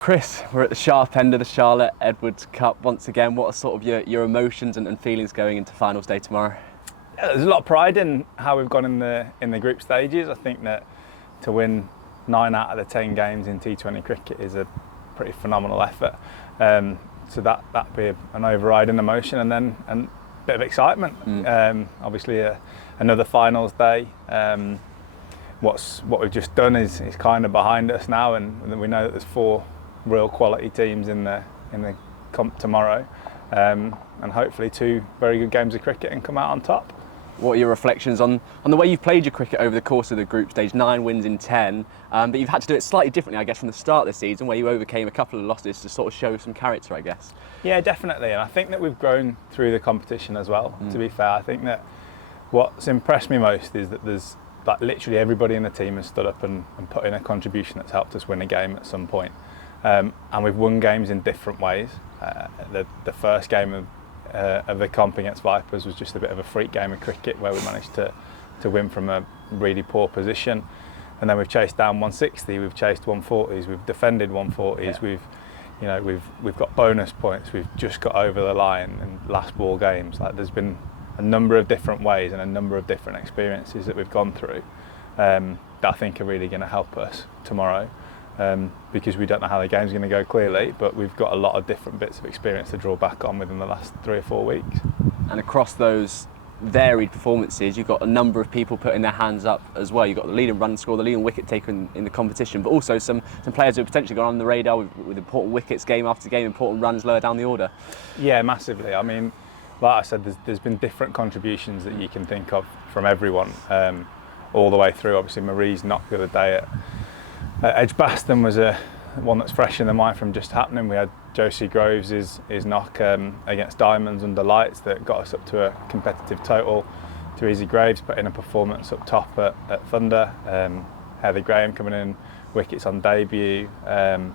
Chris, we're at the sharp end of the Charlotte Edwards Cup once again. What are sort of your emotions and feelings going into finals day tomorrow? Yeah, there's a lot of pride in how we've gone in the group stages. I think that to win 9 out of the 10 games in T20 cricket is a pretty phenomenal effort. So that'd be an overriding emotion, and then a bit of excitement. Obviously, another finals day. What we've just done is kind of behind us now, and we know that there's 4 real quality teams in the comp tomorrow, and hopefully 2 very good games of cricket and come out on top. What are your reflections on the way you've played your cricket over the course of the group stage? 9 wins in 10, but you've had to do it slightly differently, I guess, from the start of the season, where you overcame a couple of losses to sort of show some character, I guess. Yeah, definitely, and I think that we've grown through the competition as well. To be fair, I think that what's impressed me most is that there's literally everybody in the team has stood up and put in a contribution that's helped us win a game at some point. And we've won games in different ways. The first game of the comp against Vipers was just a bit of a freak game of cricket where we managed to win from a really poor position. And then we've chased down 160, we've chased 140s, we've defended 140s, yeah. we've got bonus points, we've just got over the line in last ball games. There's been a number of different ways and a number of different experiences that we've gone through that I think are really going to help us tomorrow, because we don't know how the game's going to go clearly, but we've got a lot of different bits of experience to draw back on within the last 3 or 4 weeks. And across those varied performances, you've got a number of people putting their hands up as well. You've got the leading run scorer, the leading wicket taker in the competition, but also some players who have potentially gone on the radar with important wickets game after game, important runs lower down the order. Yeah, massively. I mean, like I said, there's been different contributions that you can think of from everyone, all the way through. Obviously, Marie's knock the other day at Edgbaston was one that's fresh in the mind from just happening. We had Josie Groves' knock against Diamonds under lights that got us up to a competitive total. Theresa Graves put in a performance up top at Thunder. Heather Graham coming in wickets on debut. The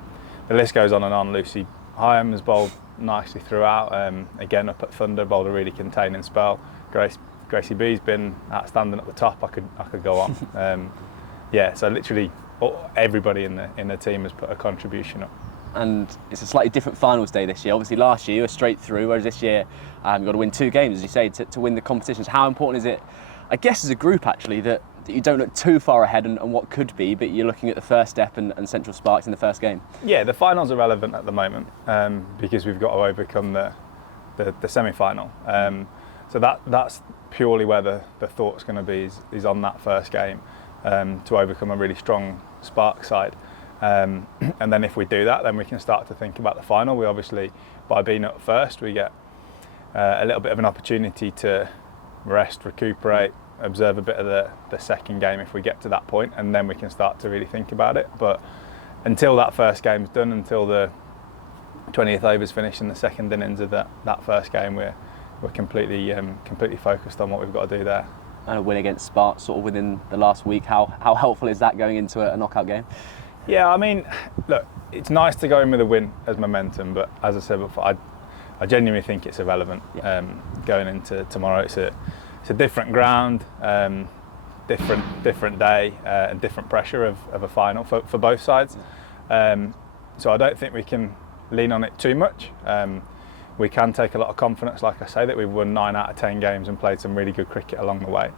list goes on and on. Lucy Hyam has bowled nicely throughout. Again, up at Thunder, bowled a really containing spell. Gracie B's been outstanding at the top. I could go on. So literally everybody in the team has put a contribution up. And it's a slightly different finals day this year. Obviously last year you were straight through, whereas this year you've got to win 2 games, as you say, to win the competitions. How important is it, I guess as a group actually, that you don't look too far ahead and what could be, but you're looking at the first step and Central Sparks in the first game? Yeah, the finals are relevant at the moment because we've got to overcome the semi-final. So that's purely where the thought's going to be is on that first game to overcome a really strong Sparks side. And then if we do that, then we can start to think about the final. We obviously, by being up first, we get a little bit of an opportunity to rest, recuperate, observe a bit of the second game if we get to that point, and then we can start to really think about it. But until that first game's done, until the 20th over's finished in the second innings of that first game, we're completely focused on what we've got to do there. And a win against Sparks sort of within the last week, how helpful is that going into a knockout game? Yeah, I mean, look, it's nice to go in with a win as momentum, but as I said before, I genuinely think it's irrelevant going into tomorrow. It's a different ground, different day, and different pressure of a final for both sides. So I don't think we can lean on it too much. We can take a lot of confidence, like I say, that we've won 9 out of 10 games and played some really good cricket along the way.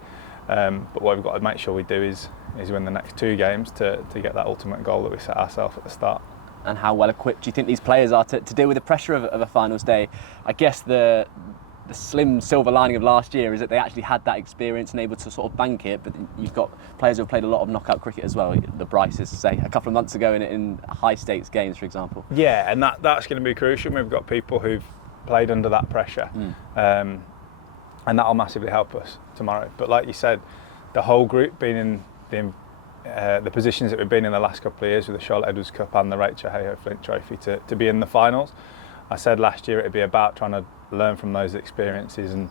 But what we've got to make sure we do is win the next 2 games to get that ultimate goal that we set ourselves at the start. And how well equipped do you think these players are to deal with the pressure of a finals day? I guess the slim silver lining of last year is that they actually had that experience and able to sort of bank it, but you've got players who have played a lot of knockout cricket as well. The Bryces, say, a couple of months ago in high stakes games, for example. Yeah, and that's going to be crucial. We've got people who've played under that pressure, and that'll massively help us tomorrow. But like you said, the whole group being in the positions that we've been in the last couple of years with the Charlotte Edwards Cup and the Rachel Hayhoe Flint Trophy to be in the finals. I said last year it'd be about trying to learn from those experiences and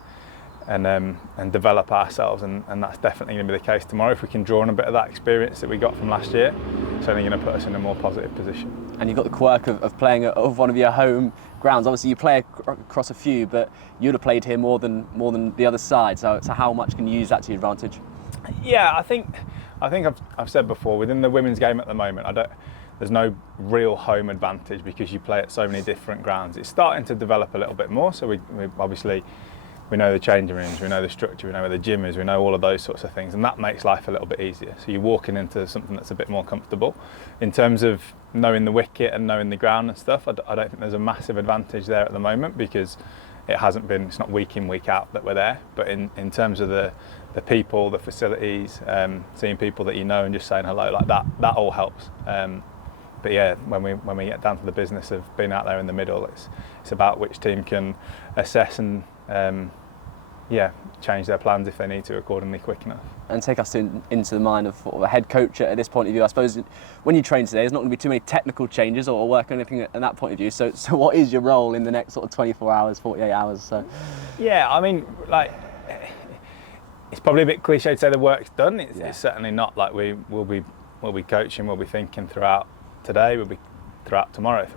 develop ourselves, and that's definitely going to be the case tomorrow. If we can draw on a bit of that experience that we got from last year, it's only going to put us in a more positive position. And you've got the quirk of playing at one of your home grounds. Obviously you play across a few, but you'd have played here more than the other side, so how much can you use that to your advantage? Yeah, I think I've said before, within the women's game at the moment, there's no real home advantage because you play at so many different grounds. It's starting to develop a little bit more, so we obviously we know the changing rooms, we know the structure, we know where the gym is, we know all of those sorts of things, and that makes life a little bit easier. So you're walking into something that's a bit more comfortable. In terms of knowing the wicket and knowing the ground and stuff, I don't think there's a massive advantage there at the moment because it's not week in, week out that we're there. But in terms of the people, the facilities, seeing people that you know and just saying hello, like that all helps. But yeah, when we get down to the business of being out there in the middle, it's about which team can assess and change their plans if they need to accordingly quick enough. And take us into the mind of a head coach at this point of view. I suppose when you train today, there's not going to be too many technical changes or work or anything at that point of view. So what is your role in the next sort of 24 hours, 48 hours? So yeah, I mean, like, it's probably a bit cliche to say the work's done. It's certainly not. Like we'll be coaching, we'll be thinking throughout today, we'll be throughout tomorrow.